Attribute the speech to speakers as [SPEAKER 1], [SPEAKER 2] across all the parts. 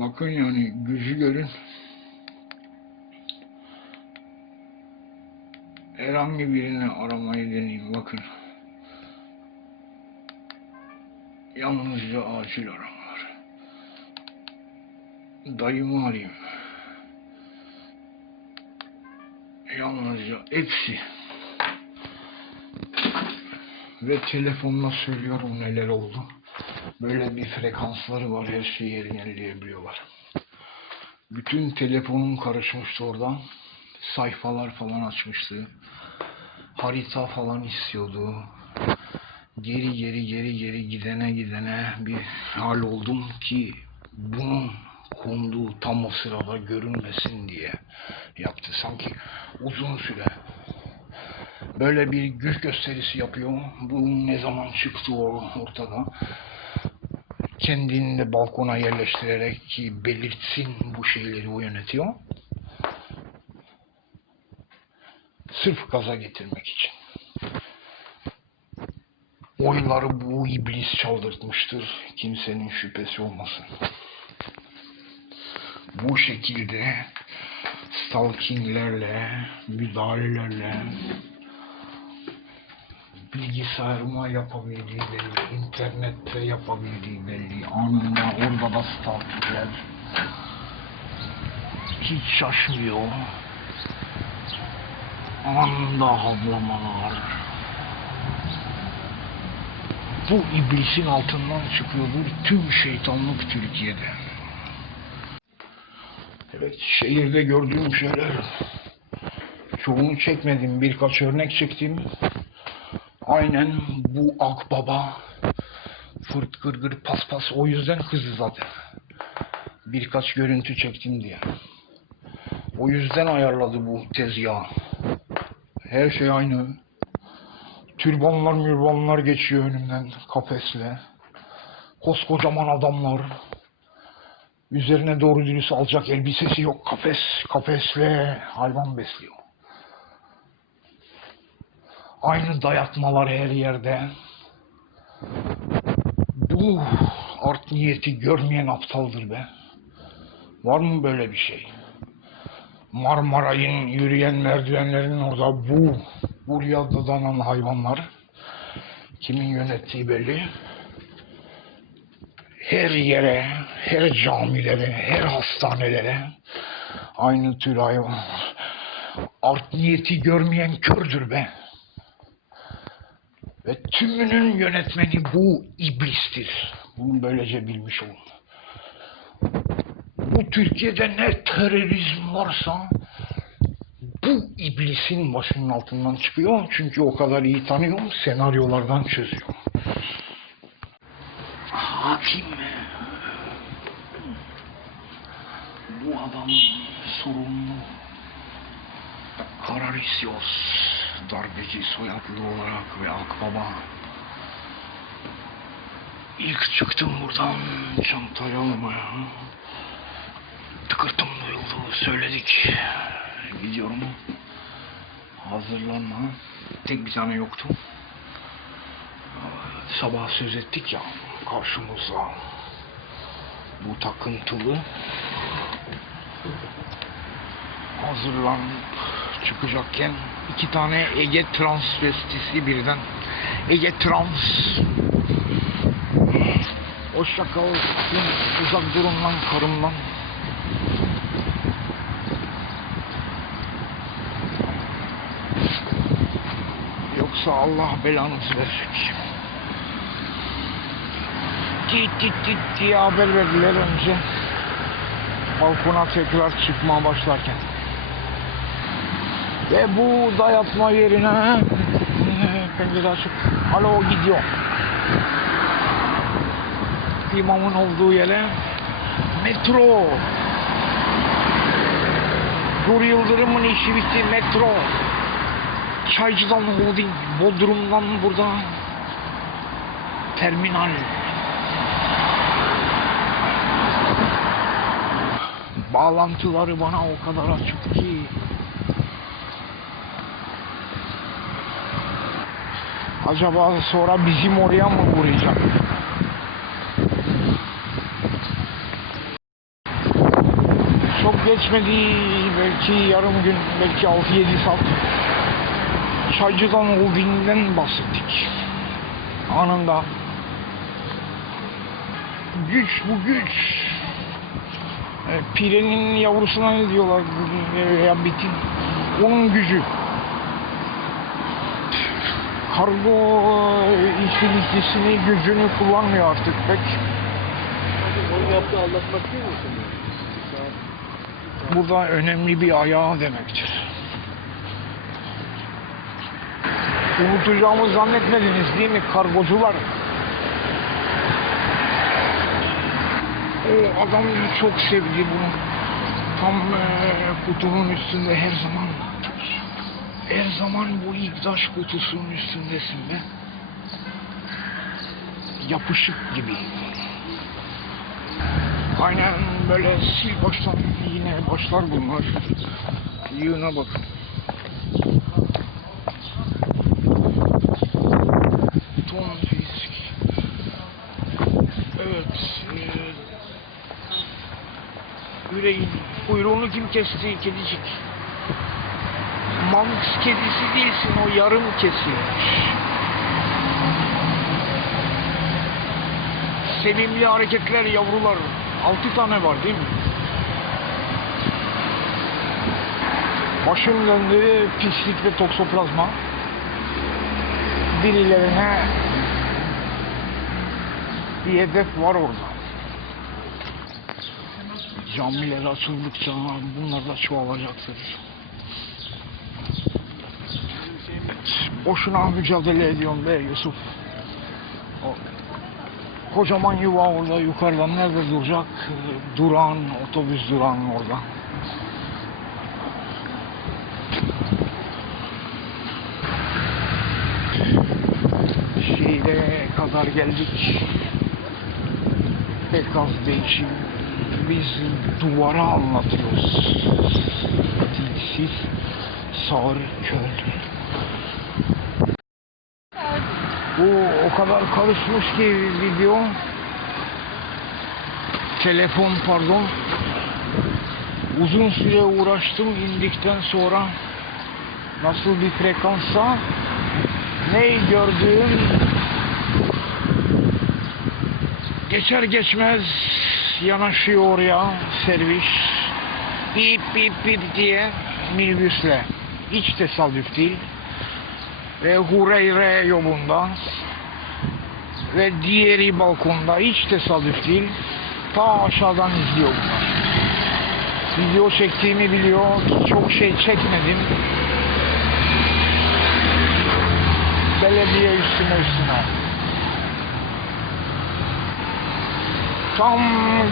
[SPEAKER 1] Bakın yani gücü görün. Herhangi birini aramayı deneyin bakın. Yalnızca acil aramalar. Dayımı arayayım. Yalnızca hepsi. Ve telefonla söylüyorum neler oldu. Böyle bir frekansları var her şeyi engelleyebiliyorlar. Bütün telefonum karışmıştı oradan. Sayfalar falan açmıştı. Harita falan istiyordu. Geri geri geri geri gidene gidene bir hal oldum ki bunun konduğu tam o sırada görünmesin diye yaptı. Sanki uzun süre böyle bir güç gösterisi yapıyor. Bu ne zaman çıktı o ortada. Kendini de balkona yerleştirerek ki belirtsin bu şeyleri o yönetiyor. Sırf gaza getirmek için. Oyları bu iblis çaldırtmıştır. Kimsenin şüphesi olmasın. Bu şekilde stalkinglerle, müdahalelerle bilgisayarıma yapabildiği belli, internette yapabildiği belli, anında orada da stalkingler hiç şaşmıyor. Anında havlamalar. Bu iblisin altından çıkıyordur tüm şeytanlık Türkiye'de. Evet, şehirde gördüğüm şeyler. Çoğunu çekmedim, birkaç örnek çektim. Aynen bu akbaba fırt gırgır pas pas o yüzden kızdı zaten. Birkaç görüntü çektim diye. O yüzden ayarladı bu tezgahı. Her şey aynı. Türbanlar mürbanlar geçiyor önümden kafesle. Koskocaman adamlar. Üzerine doğru dürüst alacak elbisesi yok. Kafes, kafesle hayvan besliyor. Aynı dayatmalar her yerde. Bu art niyeti görmeyen aptaldır be. Var mı böyle bir şey? Marmaray'ın yürüyen merdivenlerin orada bu buraya dadanan hayvanlar kimin yönettiği belli. Her yere, her camilere, her hastanelere aynı tür hayvan. Art niyeti görmeyen kördür be. Ve tümünün yönetmeni bu iblistir. Bunu böylece bilmiş olun. Bu Türkiye'de ne terörizm varsa bu iblisin başının altından çıkıyor. Çünkü o kadar iyi tanıyor, senaryolardan çözüyor. Hakim. Bu adam sorumlu. Kararisyos darbeci soyadlı olarak ve Akbaba. İlk çıktım buradan çantayı almaya. Tıkırtım duyuldu. Söyledik. Gidiyorum. Hazırlanma. Tek bir tane yoktu. Sabah söz ettik ya karşımızda bu takıntılı hazırlanıp çıkacakken iki tane Ege transvestisi birden Ege trans Hoşça kal uzak durun lan karımdan Yoksa Allah belanızı verecek. Git git git diye haber verdiler önce. Balkona tekrar çıkmaya başlarken. Ve bu dayatma yerine pencere açık. Alo gidiyor. İmamın olduğu yere metro. Nur Yıldırım'ın işi bitti metro. Çaycıdan Holding, Bodrum'dan burada terminal. Bağlantıları bana o kadar açık ki acaba sonra bizim oraya mı uğrayacak? geçmedi belki yarım gün, belki 6-7 saat. Çaycıdan o günden bahsettik. Anında. Güç bu güç. E, pirenin yavrusuna ne diyorlar bugün veya bitin. Onun gücü. Kargo işbirlikçisini gücünü kullanmıyor artık pek.
[SPEAKER 2] Onun yaptığı aldatmak değil mi şimdi?
[SPEAKER 1] Burada önemli bir ayağı demektir. Unutacağımı zannetmediniz değil mi kargocular? O adam çok sevdi bunu. Tam eee, kutunun üstünde her zaman. Her zaman bu İgdaş kutusunun üstündesin be. Yapışık gibi. Aynen böyle sil baştan yine başlar bunlar. Yığına bakın. Ton fizik. Evet. eee, yüreğin kuyruğunu kim kesti kedicik? Manx kedisi değilsin o yarım kesilmiş. Sevimli hareketler yavrular. Altı tane var değil mi? Başım döndü pislik ve toksoplazma. Birilerine bir hedef var orada. Camiler açıldıkça bunlar da çoğalacaktır. Boşuna mücadele ediyorum be Yusuf. O Kocaman yuva orada yukarıdan nerede duracak? Duran, otobüs duran orada. Şehire kadar geldik. Pek az değişim. Biz duvara anlatıyoruz. Dilsiz, sağır, kör. Bu o kadar karışmış ki video. Telefon pardon. Uzun süre uğraştım indikten sonra nasıl bir frekansa ne gördüğüm geçer geçmez yanaşıyor oraya servis bip bip bip diye minibüsle hiç tesadüf değil ve Hureyre yolunda ve diğeri balkonda hiç tesadüf değil ta aşağıdan izliyor bunlar. Video çektiğimi biliyor çok şey çekmedim. Belediye üstüne üstüne. Tam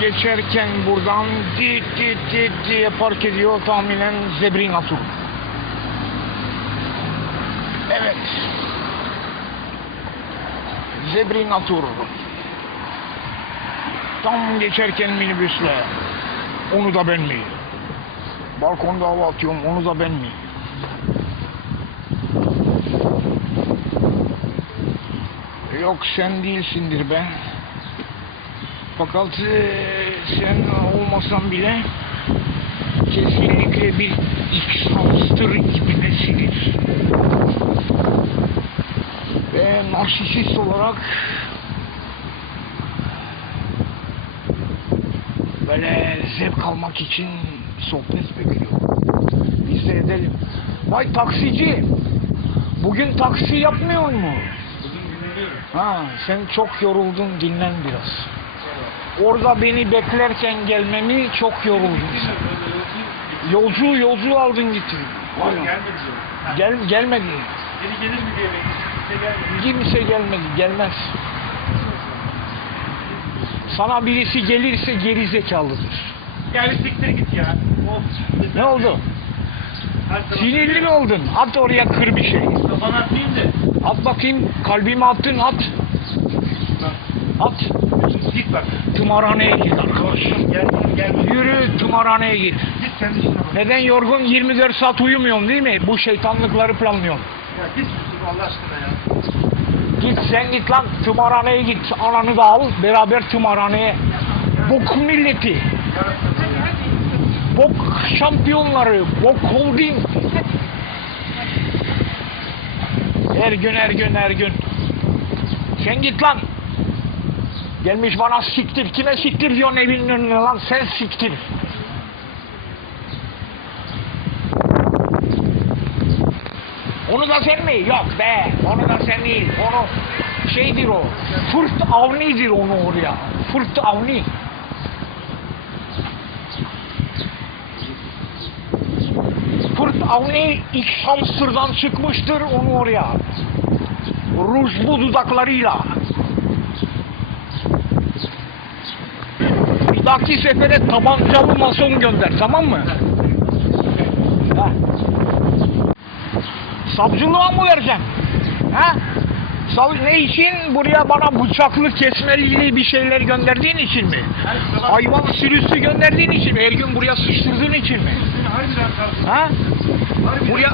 [SPEAKER 1] geçerken buradan dit dit dit diye park ediyor tahminen Zebrin Atur Evet. Zebrin Atur. Tam geçerken minibüsle. Onu da ben mi? Balkonda hava atıyorum. Onu da ben mi? Yok sen değilsindir be. Fakat eee, sen olmasan bile kesinlikle bir X-Hamster gibi nesidir narsisist olarak böyle zevk almak için sohbet bekliyor. Biz de edelim. Vay taksici, bugün taksi yapmıyor mu? Ha, sen çok yoruldun, dinlen biraz. Orada beni beklerken gelmemi çok yoruldun sen. Yolcu, yolcu aldın gittin. Be.
[SPEAKER 2] Gelmedi.
[SPEAKER 1] Gel, gelmedi.
[SPEAKER 2] Geri gelir mi diye bekliyorum. Kimse gelmedi.
[SPEAKER 1] Kimse gelmedi, gelmez. Sana birisi gelirse geri zekalıdır.
[SPEAKER 2] Bir siktir git ya.
[SPEAKER 1] Ne oldu? Sinirli mi oldun? At oraya kır bir şey.
[SPEAKER 2] Kafana atmayayım da.
[SPEAKER 1] At bakayım, kalbime attın, at. At.
[SPEAKER 2] Git bak.
[SPEAKER 1] Tımarhaneye git arkadaş.
[SPEAKER 2] Gel gel.
[SPEAKER 1] Yürü tımarhaneye git.
[SPEAKER 2] Git kendi işine bak.
[SPEAKER 1] Neden yorgun? 24 saat uyumuyorsun değil mi? Bu şeytanlıkları planlıyorsun.
[SPEAKER 2] Ya git
[SPEAKER 1] Git sen git lan tımarhaneye git. Ananı da al beraber tımarhaneye. Bok milleti. Bok şampiyonları, bok holding. Her gün her gün her gün. Sen git lan. Gelmiş bana siktir. Kime siktir diyorsun evinin önüne lan? Sen siktir. Onu da sen mi? Yok be. Onu da sen değil. Onu şeydir o. Fırt avnidir onu oraya. Fırt avni. Fırt avni ilk Samsır'dan çıkmıştır onu oraya. Rujlu dudaklarıyla. Bir dahaki sefere tabancalı mason gönder tamam mı? Ha. Savcılığa mı vereceğim? Ha? Sav ne için? Buraya bana bıçaklı kesmeli bir şeyler gönderdiğin için mi? Hayvan sürüsü gönderdiğin için mi? Her gün buraya sıçtırdığın için mi? Ha? Buraya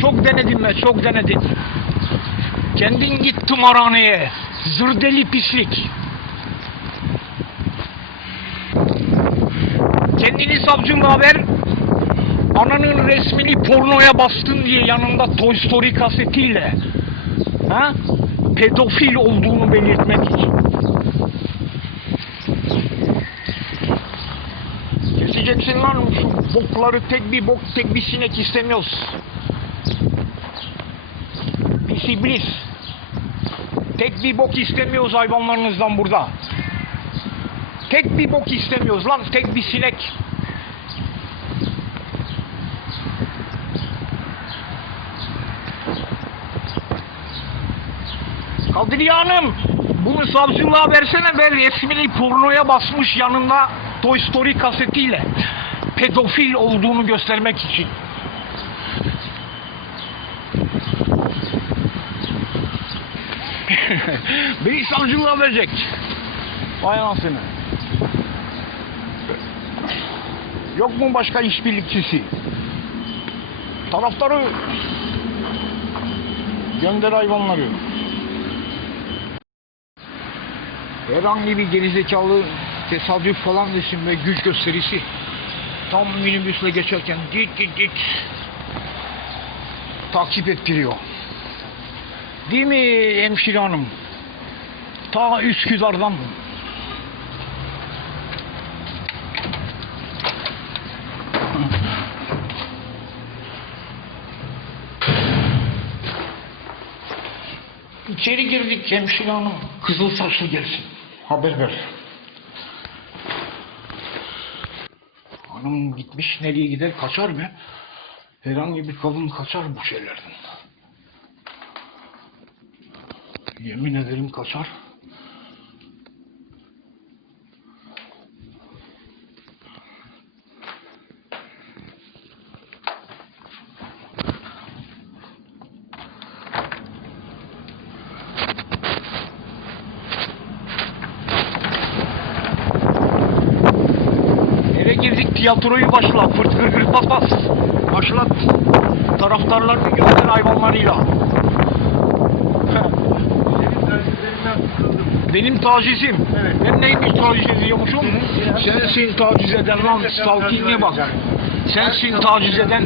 [SPEAKER 1] çok denedim ben, çok denedim. Kendin git tımarhaneye. Zırdeli pislik. Kendini savcılığa ver. Ananın resmini pornoya bastın diye yanında Toy Story kasetiyle. Ha? Pedofil olduğunu belirtmek için. Keseceksin lan şu bokları tek bir bok tek bir sinek istemiyoruz. Pis iblis. Tek bir bok istemiyoruz hayvanlarınızdan burada. Tek bir bok istemiyoruz lan tek bir sinek. Kadriye bunu savcılığa versene ben resmini pornoya basmış yanında Toy Story kasetiyle. Pedofil olduğunu göstermek için. Beni savcılığa verecek. Vay anasını. Yok mu başka işbirlikçisi? Taraftarı gönder hayvanları. Herhangi bir gerizekalı tesadüf falan desin ve güç gösterisi. Tam minibüsle geçerken git git git takip ettiriyor. Değil mi hemşire hanım? Ta Üsküdar'dan. İçeri girdik hemşire hanım. Kızıl saçlı gelsin. Haber ver. Hanım gitmiş nereye gider kaçar mı? Herhangi bir kadın kaçar bu şeylerden. Yemin ederim kaçar. Nereye girdik? Tiyatroyu başla. Fırt gır gır bas bas. Başlat. Taraftarlarını gönder hayvanlarıyla. Benim tacizim. Ben neymiş taciz ediyormuşum? Sensin taciz eden lan. Stalking'e bak. Sensin taciz eden.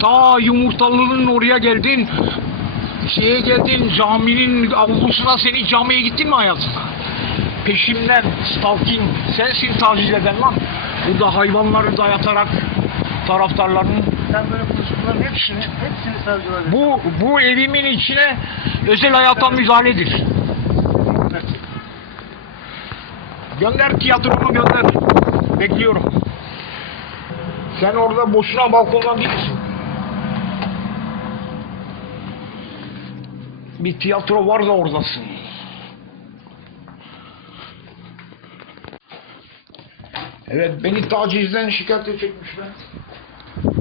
[SPEAKER 1] Ta yumurtalının oraya geldin. Şeye geldin caminin avlusuna seni camiye gittin mi hayatım? Peşimden stalking. Sensin taciz eden lan. Burada hayvanları dayatarak taraftarlarının
[SPEAKER 2] Sen böyle konuşmaların hepsini, hepsini savcılar
[SPEAKER 1] bu bu evimin içine özel hayata müdahaledir. Gönder tiyatronu gönder. Bekliyorum. Sen orada boşuna balkondan değilsin. Bir tiyatro var da oradasın. Evet beni tacizden şikayet edecekmişler.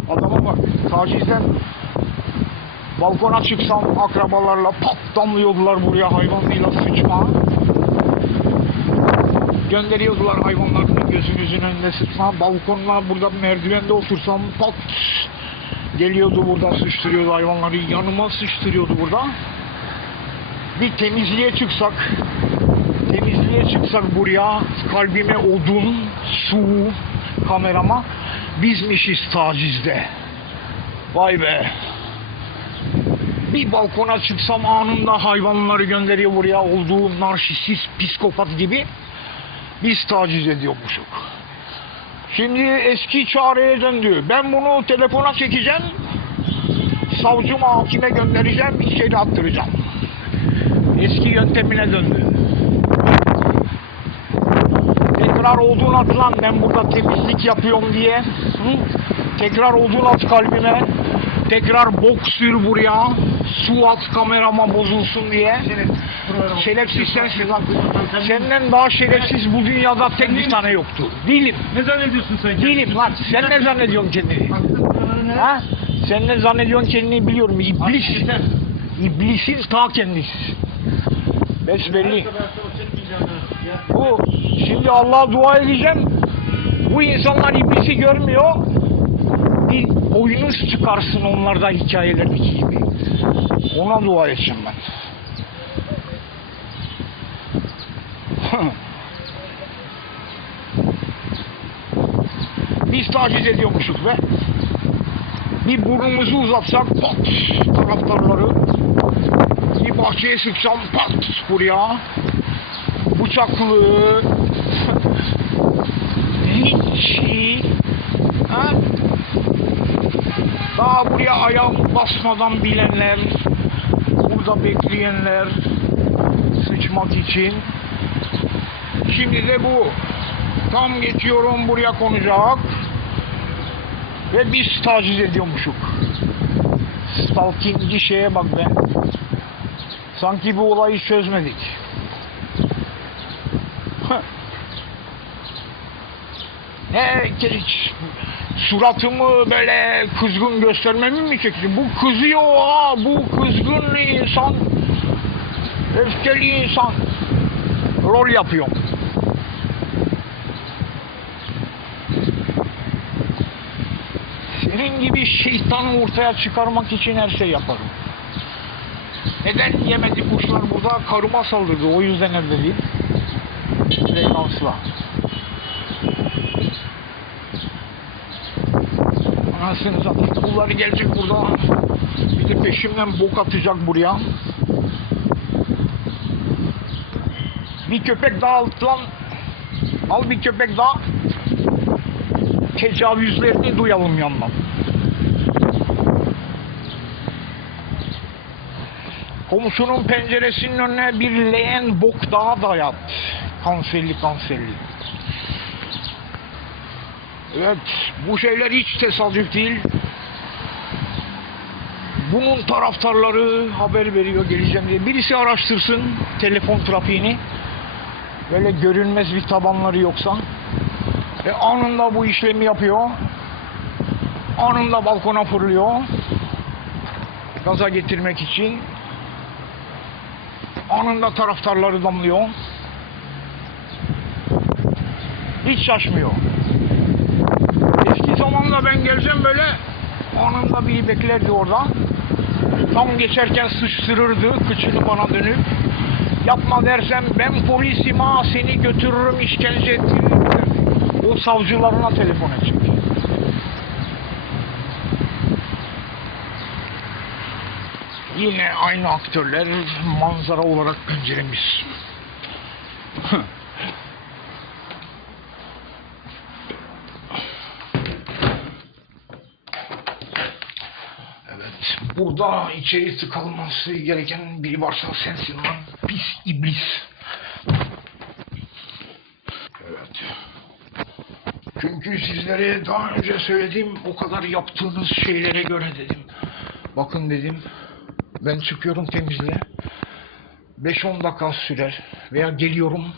[SPEAKER 1] Adama bak tacizden balkona çıksam akrabalarla pat damlıyordular buraya hayvanıyla sıçma. Gönderiyordular hayvanlarını gözünüzün önünde sıçma. Balkonla burada merdivende otursam pat geliyordu burada sıçtırıyordu hayvanları. Yanıma sıçtırıyordu burada. Bir temizliğe çıksak temizliğe çıksak buraya kalbime odun, su kamerama Bizmişiz tacizde. Vay be. Bir balkona çıksam anında hayvanları gönderiyor buraya olduğu narsisist, psikopat gibi. Biz taciz ediyormuşuk. Şimdi eski çareye döndü. Ben bunu telefona çekeceğim. Savcıma, hakime göndereceğim. içeri attıracağım. Eski yöntemine döndü. Tekrar olduğunu at lan ben burada temizlik yapıyorum diye. Hı? Tekrar olduğunu at kalbime. Tekrar bok sür buraya. Su at kamerama bozulsun diye. Şerefsiz sensin lan. Senden daha şerefsiz bu dünyada tek bir tane yoktu. Değilim.
[SPEAKER 2] Ne zannediyorsun sen?
[SPEAKER 1] Değilim lan. Sen ne zannediyorsun kendini? Ha? Sen ne zannediyorsun kendini biliyorum. İblis. İblisin ta kendisi. Besbelli. Bu şimdi Allah'a dua edeceğim. Bu insanlar iblisi görmüyor. Bir oyunuz çıkarsın onlarda hikayelerdeki gibi. Ona dua edeceğim ben. Biz taciz ediyormuşuz be. Bir burnumuzu uzatsak pat taraftarları. Bir bahçeye sıksam pat buraya. Bıçaklı. Linçi. Ha? Daha buraya ayağım basmadan bilenler. Burada bekleyenler. Sıçmak için. Şimdi de bu. Tam geçiyorum buraya konacak. Ve biz taciz ediyormuşuk. Stalkingci şeye bak be. Sanki bu olayı çözmedik. Heh. Hiç suratımı böyle kızgın göstermemi mi çekti? Bu kızıyor ha, bu kızgın insan, öfkeli insan. Rol yapıyorum. Senin gibi şeytanı ortaya çıkarmak için her şey yaparım. Neden yemedi kuşlar burada? Karıma saldırdı. O yüzden evde değil. Frekansla. Anasını satayım. Kulları gelecek burada. Bir de peşimden bok atacak buraya. Bir köpek daha al lan. Al bir köpek daha. Tecavüzlerini duyalım yandan. Komşunun penceresinin önüne bir leğen bok daha dayat. Kanserli kanserli. Evet, bu şeyler hiç tesadüf değil. Bunun taraftarları haber veriyor geleceğim diye. Birisi araştırsın telefon trafiğini. Böyle görünmez bir tabanları yoksa. Ve anında bu işlemi yapıyor. Anında balkona fırlıyor. Gaza getirmek için. Anında taraftarları damlıyor. Hiç şaşmıyor. Eski zamanda ben geleceğim böyle anında biri beklerdi orada. Tam geçerken sıçtırırdı kıçını bana dönüp. Yapma dersem ben polisim ha seni götürürüm işkence ettiririm. O savcılarına telefon edecek. Yine aynı aktörler manzara olarak penceremiz. Evet, burada içeri tıkılması gereken biri varsa sensin lan. Pis iblis. Evet. Çünkü sizlere daha önce söylediğim o kadar yaptığınız şeylere göre dedim. Bakın dedim. Ben çıkıyorum temizliğe. 5-10 dakika sürer. Veya geliyorum.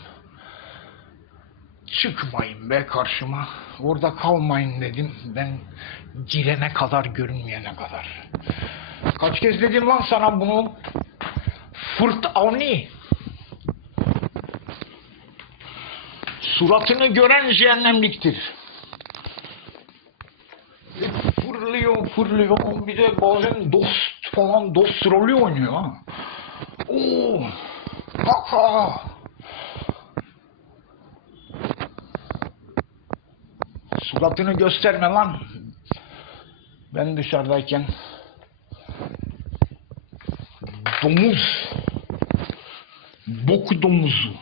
[SPEAKER 1] Çıkmayın be karşıma. Orada kalmayın dedim. Ben girene kadar görünmeyene kadar. Kaç kez dedim lan sana bunu? Fırt avni. Suratını gören cehennemliktir. Fırlıyor fırlıyor. Bir de bazen dost falan dost rolü oynuyor ha. Oo. Kaka. Suratını gösterme lan. Ben dışarıdayken do muso. Boco do muso.